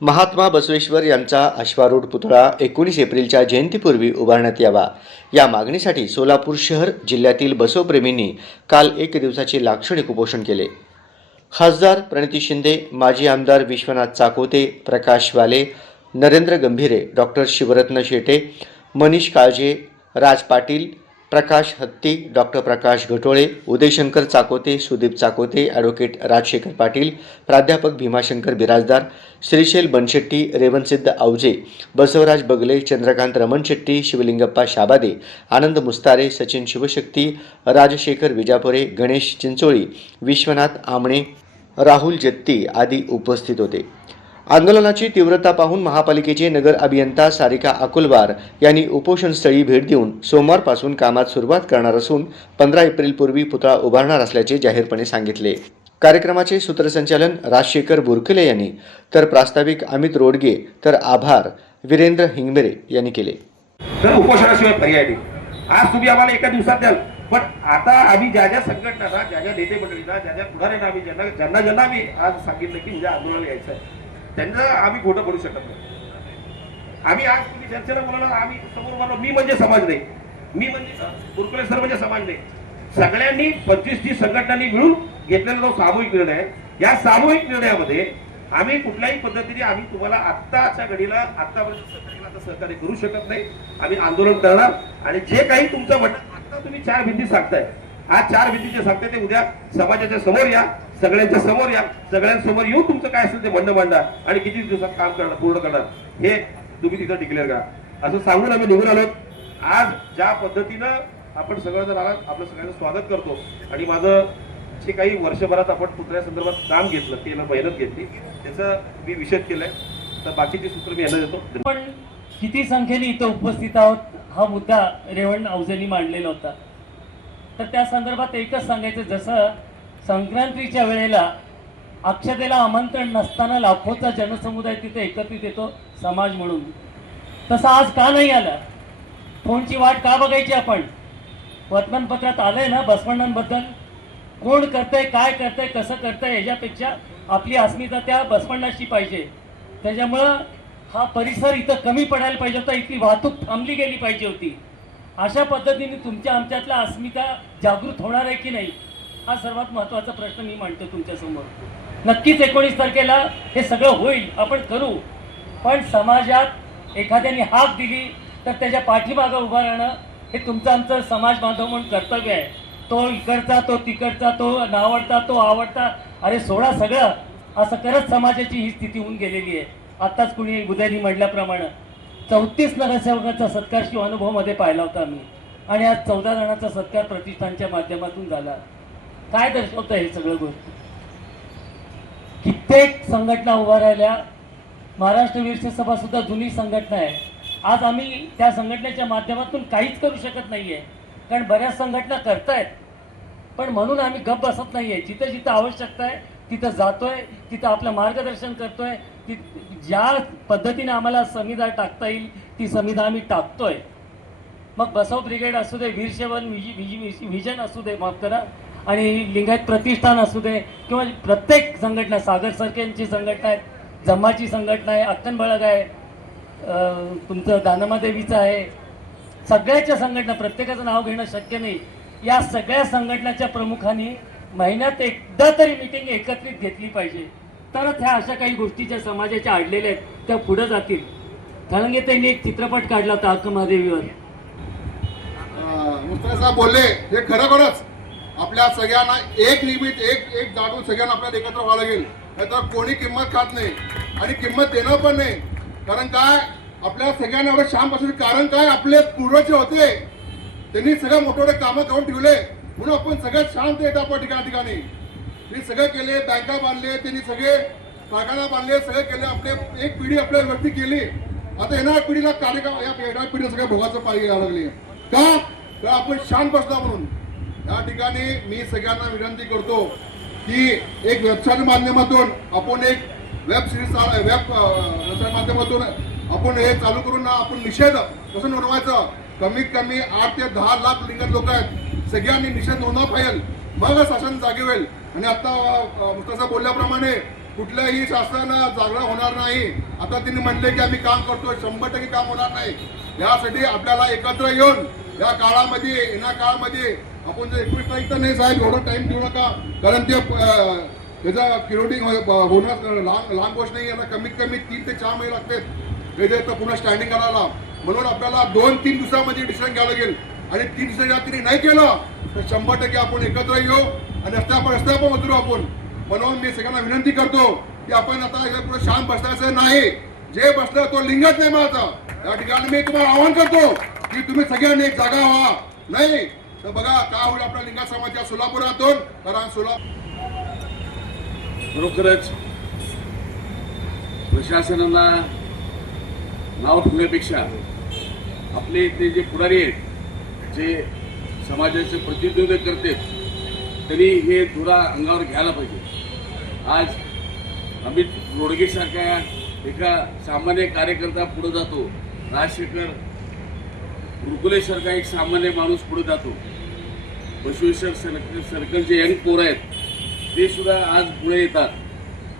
महात्मा बसवेश्वर यांचा अश्वारूढ पुतळा 19 एप्रिलच्या जयंतीपूर्वी उभारण्यात यावा या मागणीसाठी सोलापूर शहर जिल्ह्यातील बसवप्रेमींनी काल एक दिवसाचे लाक्षणिक उपोषण केले. खासदार प्रणिती शिंदे, माजी आमदार विश्वनाथ चाकोते, प्रकाश वाले, नरेंद्र गंभीरे, डॉक्टर शिवरत्न शेटे, मनीष काळजे, राज पाटील, प्रकाश हत्ती, डॉक्टर प्रकाश घटोळे, उदयशंकर चाकोते, सुदीप चाकोते, ॲडव्होकेट राजशेखर पाटील, प्राध्यापक भीमाशंकर बिराजदार, श्रीशैल बनशेट्टी, रेवणसिद्ध आवजे, बसवराज बगले, चंद्रकांत रमणशेट्टी, शिवलिंगप्पा शाबादे, आनंद मुस्तारे, सचिन शिवशक्ती, राजशेखर विजापुरे, गणेश चिंचोळी, विश्वनाथ आमणे, राहुल जत्ती आदी उपस्थित होते. आंदोलनाची तीव्रता पाहून महापालिकेचे नगर अभियंता सारिका अकुलवार यांनी उपोषणस्थळी भेट देऊन सोमवारपासून कामात सुरुवात करणार असून 15 एप्रिलपूर्वी पुतळा उभारणार असल्याचे जाहीरपणे सांगितले. कार्यक्रमाचे सूत्रसंचालन राजशेखर बुरखले यांनी तर प्रास्ताविक अमित रोडगे तर आभार वीरेंद्र हिंगमेरे यांनी केले. तर उपोषणाशिवाय पर्याय नाही. आज तुम्ही आम्हाला एका दिवसात द्याल, पण आता आम्ही ज्या ज्या संघटनांना, ज्या ज्या नेते मंडळींना, ज्या ज्या पुढाऱ्यांना आम्ही ज्यांना आम्ही आज सांगितलं की उद्या आंदोलन यायचं आहे, त्यांना आम्ही खोटं पडू शकत नाही. आम्ही आज तुम्ही चर्चेला बोलायला आम्ही समोर बोललो, मी म्हणजे समाज नाही, मी म्हणजे बुरकुले सर म्हणजे समाज नाही. सगळ्यांनी 25-30 संघटनांनी मिळून घेतलेला जो सामूहिक निर्णय आहे, या सामूहिक निर्णयामध्ये आम्ही कुठल्याही पद्धतीने आम्ही तुम्हाला आत्ताच्या घडीला आतापर्यंत सहकार्य करू शकत नाही. आम्ही आंदोलन करणार आणि जे काही तुमचं म्हणणं आता तुम्ही 4 भिंती सांगताय, आज 4 भिंतीचे सांगताय ते उद्या समाजाच्या समोर या, सगळ्यांच्या समोर या, सगळ्यांसमोर येऊन तुमचं काय असेल ते म्हणणं मांडा आणि किती दिवसात काम करणार पूर्ण करणार हे तुम्ही तिथं डिक्लेअर करा असं सांगून आम्ही निघून आलो. आज ज्या पद्धतीनं आपण सगळं आपलं सगळ्यांचं स्वागत करतो आणि माझं जे काही वर्षभरात आपण पुतळ्या संदर्भात काम घेतलं, त्याला मेहनत घेतली, त्याचं मी विषद केलंय. तर बाकीचे सूत्र मी यांना देतो. पण किती संख्येने इथं उपस्थित आहोत हा मुद्दा रेवण आवजेंनी मांडलेला होता. तर त्या संदर्भात एकच सांगायचं, जसं संक्रांतीच्या वेळेला अक्षतेला आमंत्रण नसताना लाखोचा जनसमुदाय तिथे एकत्रित येतो समाज म्हणून, तसं आज का नाही आला? फोनची वाट का बघायची आपण? वर्तमानपत्रात आलंय ना बसवण्णांबद्दल, कोण करतंय, काय करतंय, कसं करतंय, याच्यापेक्षा आपली अस्मिता त्या बसवण्णाशी पाहिजे. त्याच्यामुळं हा परिसर इथं कमी पडायला पाहिजे होता, इतकी वाहतूक थांबली गेली पाहिजे होती. अशा पद्धतीने तुमच्या आमच्यातला अस्मिता जागृत होणार आहे की नाही, हा सर्वात महत्त्वाचा प्रश्न मी मांडतो तुमच्यासमोर. नक्कीच 19 तारखेला हे सगळं होईल, आपण करू. पण समाजात एखाद्याने हाक दिली तर त्याच्या पाठीमागं उभं राहणं हे तुमचं आमचं समाज बांधव म्हणून कर्तव्य आहे. तो इकडचा, तो तिकडचा, तो नावडता, तो आवडता, अरे सोडा सगळं, असं करत समाजाची ही स्थिती होऊन गेलेली आहे. आत्ताच कुणी उदयनी म्हटल्याप्रमाणे 34 नगरसेवकांचा सत्कार शिवानुभवमध्ये पाहिला होता आम्ही, आणि आज 14 जणांचा सत्कार प्रतिष्ठानच्या माध्यमातून झाला. काय दर्शवतं हे सगळं गोष्ट? कित्येक संघटना उभा राहिल्या. महाराष्ट्र वीरशैव सभा सुद्धा जुनी संघटना आहे. आज आम्ही त्या संघटनेच्या माध्यमातून काहीच करू शकत नाहीये, कारण बऱ्याच संघटना करतायत, पण म्हणून आम्ही गप्प बसत नाहीये. जिथं जिथं आवश्यकता आहे तिथं जातोय, तिथं आपलं मार्गदर्शन करतोय. ज्या पद्धतीने आम्हाला संविधा टाकता येईल ती संविधा आम्ही टाकतोय. मग बसव ब्रिगेड असू दे, वीरशैव विजन असू दे, माफ करा, आणि लिंगायत प्रतिष्ठान असू दे, किंवा प्रत्येक संघटना, सागर सरकेंची संघटना आहे, जम्माची संघटना आहे, अक्कन बळग आहे, तुमचं दानमादेवीचं आहे, सगळ्याच्या संघटना, प्रत्येकाचं नाव घेणं शक्य नाही. या सगळ्या संघटनाच्या प्रमुखांनी महिन्यात एकदा तरी मीटिंग एकत्रित घेतली पाहिजे, तरच ह्या अशा काही गोष्टी ज्या समाजाच्या अडलेल्या आहेत त्या पुढे जातील. खळंगे त्यांनी एक चित्रपट काढला होता अक्कमादेवीवर. मुस्ताद साहेब बोलले हे खरोखरच आपल्या सगळ्यांना एक निमित्त एक जागून सगळ्यांना आपल्याला एकत्र व्हावं लागेल, नाहीतर कोणी किंमत खात नाही आणि किंमत देणं पण नाही. कारण काय, आपल्या सगळ्यांना एवढं शांत बसण्याचं कारण काय, आपले पूर्वज होते त्यांनी सगळं मोठे मोठे कामं करून ठेवले, म्हणून आपण सगळ्यात शांत येत आपण ठिकाणी. त्यांनी सगळे केले, बँका बांधले, त्यांनी सगळे कारखाना बांधले, सगळे केले. आपले एक पिढी आपल्यावरती केली. आता येणाऱ्या पिढीला कार्यक्रम, या येणाऱ्या पिढीला सगळ्या भोगाचं पाळी घ्यायला लागली. का तर आपण शांत बसला म्हणून. या ठिकाणी मी सगळ्यांना विनंती करतो की एक वेबसाईट माध्यमातून आपण एक वेब सिरीज माध्यमातून आपण हे चालू करून आपण निषेध कसं नोंदवायचं. कमीत कमी 8 ते 10 लाख लिंगायत लोक आहेत, सगळ्यांनी निषेध नोंदवा पाहिजे, मग शासन जागे होईल. आणि आता मुस्ताद साहेब बोलल्याप्रमाणे कुठल्याही शासनानं जागा होणार नाही. आता त्यांनी म्हटले की आम्ही काम करतोय, 100% काम होणार नाही. यासाठी आपल्याला एकत्र येऊन या काळामध्ये येण्या काळामध्ये आपण जर 21 तारीख तर नाही साहेब, एवढा टाइम देऊ नका, कारण ते त्याचा क्युरेटिंग होणं लहान गोष्ट नाही. यांना कमीत कमी 3 ते 4 महिने लागतात हे तर पुन्हा स्टँडिंग करायला. म्हणून आपल्याला 2-3 दिवसामध्ये डिसिजन घ्यावं लागेल. आणि 3 दिवसाच्या तिने नाही केलं तर 100% आपण एकत्र येऊ आणि रस्त्यावर उतरू आपण. म्हणून मी सगळ्यांना विनंती करतो की आपण आता याच्या पुढे शांत बसण्याचं नाही. जे बसलं तो लिंगच नाही माझं. या ठिकाणी मी तुम्हाला आवाहन करतो की तुम्ही सगळ्यांनी एक जागा व्हा. नाही तर बघा काय होईल आपल्या लिंगायत समाजाच्या सोलापुरातून. कारण खरोखरच प्रशासनाला नाव ठेवण्यापेक्षा आपले इथले जे पुढारी आहेत, जे समाजाचे प्रतिनिधित्व करतात, त्यांनी हे धुरा अंगावर घ्यायला पाहिजे. आज अमित रोडगेसारख्या एका सामान्य कार्यकर्ता पुढे जातो, राजशेखर रुकुलेसारखा एक सामान्य माणूस पुढे जातो, बसवेश्वर सर्कलचे यंग पोर आहेत ते सुद्धा आज पुढे येतात.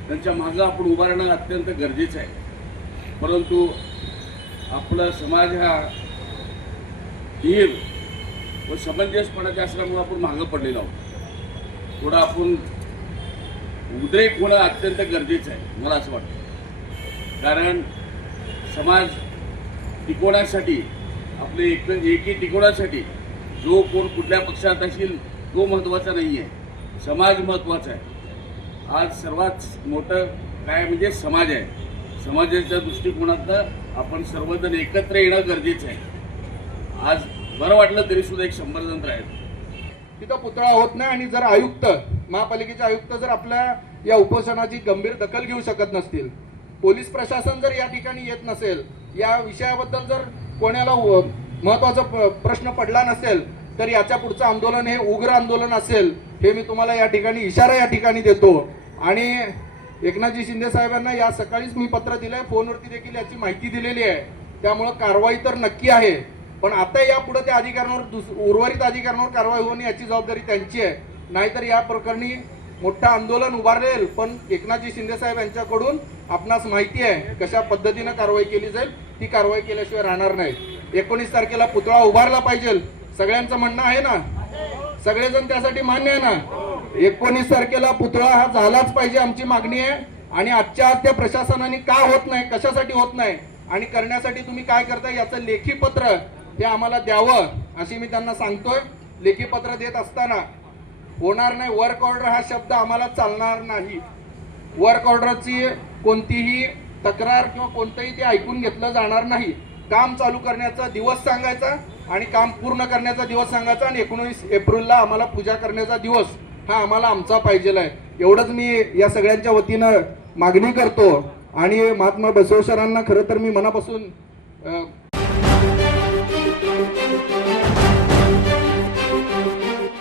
त्यांच्या मागं आपण उभं राहणं अत्यंत गरजेचं आहे. परंतु आपला समाज हा धीर व समंजसपणाच्या असल्यामुळे आपण मागं पडलेलो आहोत. थोडं आपण उद्रेक होणं अत्यंत गरजेचं आहे मला असं वाटतं. कारण समाज टिकवण्यासाठी, आपले एकी टिकवण्यासाठी जो कोण कुठल्या पक्षात असेल तो महत्त्वाचा नाही आहे, समाज महत्त्वाचा आहे. आज सर्वात मोठं काय म्हणजे समाज आहे. समाजाच्या दृष्टिकोनातनं आपण सर्वजण एकत्र येणं गरजेचं आहे. आज बरं वाटलं तरी सुद्धा 100 जण आहेत तिथं पुतळा होत नाही. आणि जर आयुक्त, महापालिकेचे आयुक्त जर आपल्या या उपोषणाची गंभीर दखल घेऊ शकत नसतील, पोलीस प्रशासन जर या ठिकाणी येत नसेल, या विषयाबद्दल जर कोणाला महत्त्वाचा प्रश्न पडला नसेल, तर याच्या पुढचं आंदोलन हे उग्र आंदोलन असेल, हे मी तुम्हाला या ठिकाणी इशारा या ठिकाणी देतो. आणि एकनाथजी शिंदे साहेबांना या सकाळीच मी पत्र दिलंय, फोनवरती देखील याची माहिती दिलेली आहे. त्यामुळं कारवाई तर नक्की आहे, पण आता यापुढे त्या अधिकाऱ्यांवर, उर्वरित अधिकाऱ्यांवर कारवाई होणे याची जबाबदारी त्यांची आहे. नाहीतर या प्रकरणी मोठं आंदोलन उभारेल. पण एकनाथजी शिंदे साहेब यांच्याकडून आपणास माहिती आहे कशा पद्धतीनं कारवाई केली जाईल. ती कारवाई केल्याशिवाय राहणार नाही. 19 तारखेला पुतळा उभारला पाहिजे, सगळ्यांचं म्हणणं आहे ना, सगळेजण त्यासाठी मान्य आहे ना. 19 तारखेला पुतळा हा झालाच पाहिजे, आमची मागणी आहे. आणि आजच्या आज त्या प्रशासनाने का होत नाही, कशासाठी होत नाही आणि करण्यासाठी तुम्ही काय करता याचं लेखी पत्र हे आम्हाला द्यावं अशी मी त्यांना सांगतोय. लेखी पत्र देत असताना होणार नाही, वर्क ऑर्डर हा शब्द आम्हाला चालणार नाही. वर्क ऑर्डरची कोणतीही तक्रार किंवा कोणतंही ते ऐकून घेतलं जाणार नाही. काम चालू करण्याचा दिवस सांगायचा आणि काम पूर्ण करण्याचा दिवस सांगायचा. आणि 19 एप्रिलला आम्हाला पूजा करण्याचा दिवस हा आम्हाला आमचा पाहिजे आहे. एवढंच मी या सगळ्यांच्या वतीनं मागणी करतो. आणि महात्मा बसवेश्वरांना खरं तर मी मनापासून